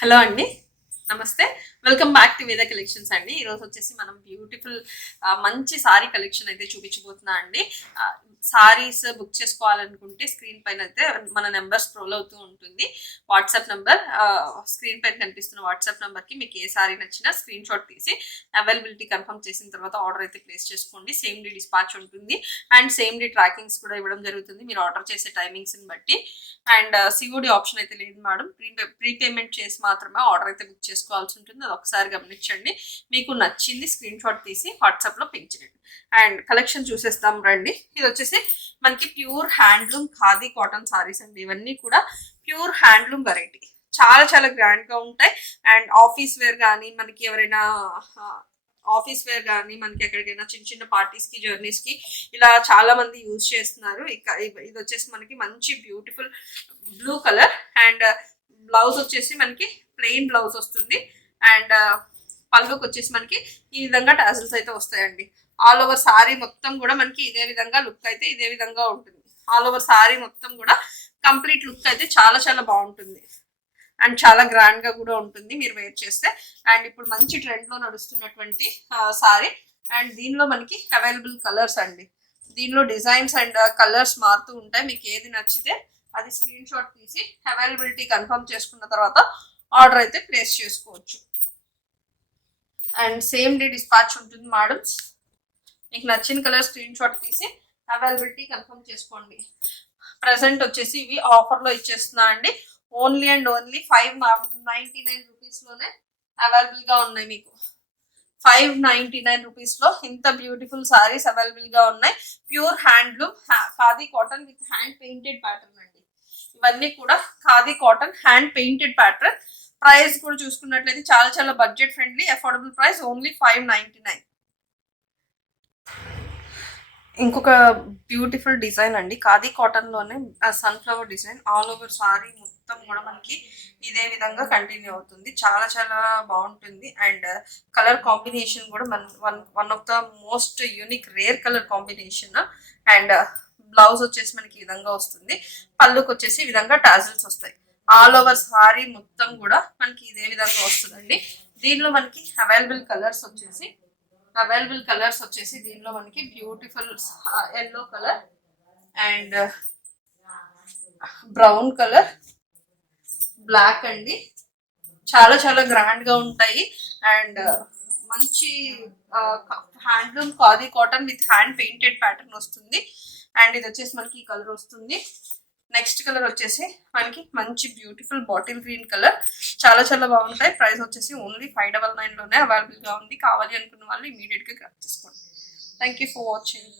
Hello అండి. నమస్తే. Welcome back to వేద కలెక్షన్స్ అండి. ఈరోజు వచ్చేసి మనం బ్యూటిఫుల్ మంచి సారీ కలెక్షన్ అయితే చూపించబోతున్నా అండి. సారీస్ బుక్ చేసుకోవాలనుకుంటే స్క్రీన్ పైన అయితే మన నెంబర్ స్క్రోల్ అవుతూ ఉంటుంది. వాట్సాప్ నెంబర్ స్క్రీన్ పైన కనిపిస్తున్న వాట్సాప్ నెంబర్కి మీకు ఏ సారీ నచ్చినా స్క్రీన్ షాట్ తీసి అవైలబిలిటీ కన్ఫర్మ్ చేసిన తర్వాత ఆర్డర్ అయితే ప్లేస్ చేసుకోండి. సేమ్ డే డిస్పాచ్ ఉంటుంది అండ్ సేమ్ డే ట్రాకింగ్స్ కూడా ఇవ్వడం జరుగుతుంది మీరు ఆర్డర్ చేసే టైమింగ్స్ని బట్టి. అండ్ సిఓడి ఆప్షన్ అయితే లేదు మేడం. ప్రీపేమెంట్ చేసి మాత్రమే ఆర్డర్ అయితే బుక్ చేసుకోవాల్సి ఉంటుంది. అది ఒకసారి గమనించండి. మీకు నచ్చింది స్క్రీన్ షాట్ తీసి వాట్సాప్లో పింక్ చేయండి. అండ్ కలెక్షన్ చూసేస్తాం రండి. ఇది వచ్చేసి మనకి pure handloom khadi cotton saris అండి. ఇవన్నీ కూడా ప్యూర్ హ్యాండ్లూమ్ వెరైటీ. చాలా చాలా గ్రాండ్గా ఉంటాయి. అండ్ ఆఫీస్ వేర్ కానీ మనకి ఎవరైనా ఆఫీస్ వేర్ కానీ మనకి ఎక్కడికైనా చిన్న చిన్న పార్టీస్కి జర్నీస్కి ఇలా చాలా మంది యూజ్ చేస్తున్నారు. ఇది వచ్చేసి మనకి మంచి beautiful blue colour and blouse వచ్చేసి మనకి ప్లెయిన్ బ్లౌజ్ వస్తుంది. అండ్ పళ్ళుకి వచ్చేసి మనకి ఈ విధంగా టాజిల్స్ అయితే వస్తాయండి. ఆల్ ఓవర్ సారీ మొత్తం కూడా మనకి ఇదే విధంగా లుక్ అయితే ఇదే విధంగా ఉంటుంది. ఆల్ ఓవర్ సారీ మొత్తం కూడా కంప్లీట్ లుక్ అయితే చాలా చాలా బాగుంటుంది. అండ్ చాలా గ్రాండ్ గా కూడా ఉంటుంది మీరు వేర్ చేస్తే. అండ్ ఇప్పుడు మంచి ట్రెండ్ లో నడుస్తున్నటువంటి సారీ. అండ్ దీనిలో మనకి అవైలబుల్ కలర్స్ అండి. దీనిలో డిజైన్స్ అండ్ కలర్స్ మారుతూ ఉంటాయి. మీకు ఏది నచ్చితే అది స్క్రీన్ షాట్ తీసి అవైలబిలిటీ కన్ఫర్మ్ చేసుకున్న తర్వాత ఆర్డర్ అయితే ప్లేస్ చేసుకోవచ్చు. అండ్ సేమ్ డే డిస్పాచ్ ఉంటుంది మేడమ్స్. మీకు నచ్చిన కలర్ స్క్రీన్ షాట్ తీసి అవైలబిలిటీ కన్ఫర్మ్ చేసుకోండి. ప్రజెంట్ వచ్చేసి ఇవి ఆఫర్లో ఇచ్చేస్తున్నా అండి. ఓన్లీ అండ్ ఓన్లీ 599 రూపీస్లోనే అవైలబుల్గా ఉన్నాయి. మీకు 599 రూపీస్లో ఇంత బ్యూటిఫుల్ సారీస్ అవైలబుల్గా ఉన్నాయి. Pure handloom khadi cotton with hand painted pattern అండి. ఇవన్నీ కూడా khadi cotton hand painted pattern. Price కూడా చూసుకున్నట్లయితే చాలా చాలా budget friendly affordable price only 599. ఇంకొక బ్యూటిఫుల్ డిజైన్ అండి. ఖాదీ కాటన్ లోనే sunflower design. All over sorry మొత్తం కూడా మనకి ఇదే విధంగా కంటిన్యూ అవుతుంది. చాలా చాలా బాగుంటుంది. అండ్ కలర్ కాంబినేషన్ కూడా one of the most unique rare colour combination. And blouse వచ్చేసి మనకి ఈ విధంగా వస్తుంది. పళ్ళుకి వచ్చేసి ఈ విధంగా టాజిల్స్ వస్తాయి. ఆల్ ఓవర్ సారీ మొత్తం కూడా మనకి ఇదే విధంగా వస్తుందండి. దీనిలో మనకి అవైలబుల్ కలర్స్ వచ్చేసి దీనిలో మనకి beautiful yellow colour and brown colour, black అండి. చాలా చాలా గ్రాండ్ గా ఉంటాయి. అండ్ మంచి handloom khadi cotton with hand painted pattern వస్తుంది. అండ్ ఇది వచ్చేసి మనకి ఈ కలర్ వస్తుంది. నెక్స్ట్ కలర్ వచ్చేసి మనకి మంచి బ్యూటిఫుల్ బాటిల్ గ్రీన్ కలర్. చాలా చాలా బాగుంటాయి. ప్రైస్ వచ్చేసి ఓన్లీ 599లోనే అవైలబుల్గా ఉంది. కావాలి అనుకున్న వాళ్ళు ఇమీడియట్గా గ్రాప్ చేసుకోండి. Thank you for watching.